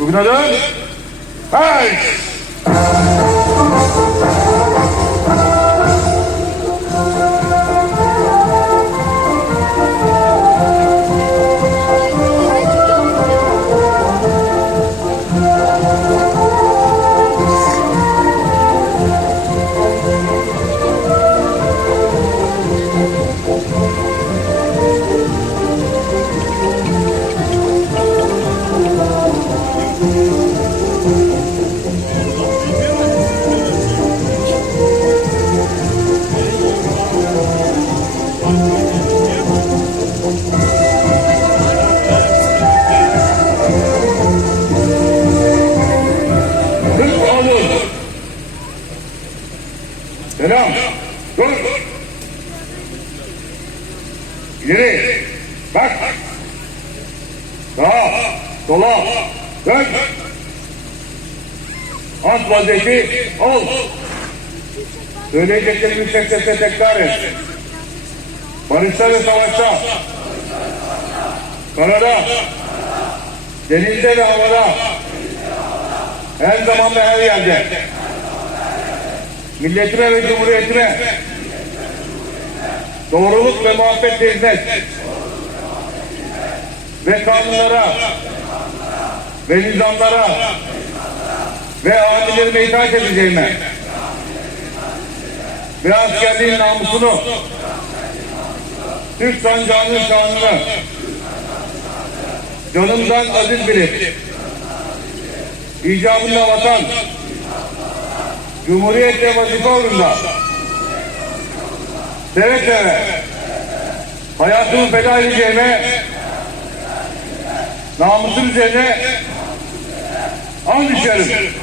Uygun alın. Haydi. Dur. İleri. Bak. Sağa. Sola. Dön. Ant vaziyeti ol. Söyleyeceklerimi tek tek tekrar et. Barışta ve savaşta. Karada. Denizde ve havada. Her zaman ve her yerde. Milletime ve cumhuriyetime doğruluk ve muhabbetle hizmet ve kanunlara ve nizamlara ve amirlerime itaat edeceğime ve askerliğin namusunu Türk sancağının şanını canımdan aziz bilip icabında vatan, Cumhuriyet ve vazife uğrunda seve seve hayatımı feda edeceğime namusun üzerine and içerim.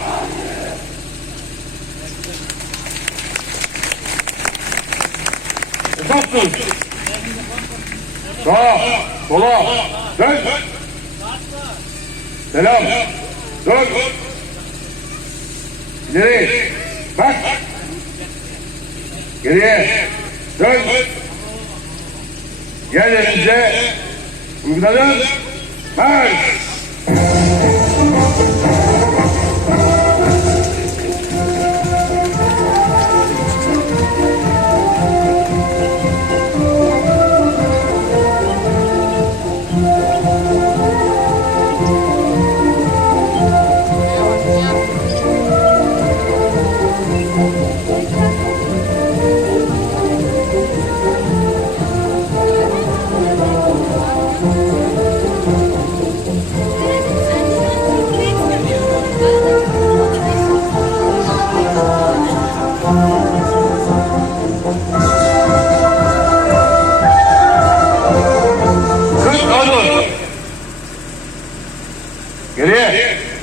Esas dur. Sağa, sola, dön. Selam. Dön. İleri. Bak. Geriye. Dön. Yerlerinize uyguladım. Marş.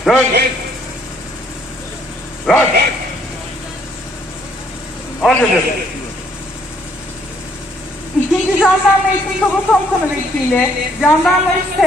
Dön. Bırak. Dedim. İkinci Jandarma Eğitim Komutanı Vekili, Jandarma Üst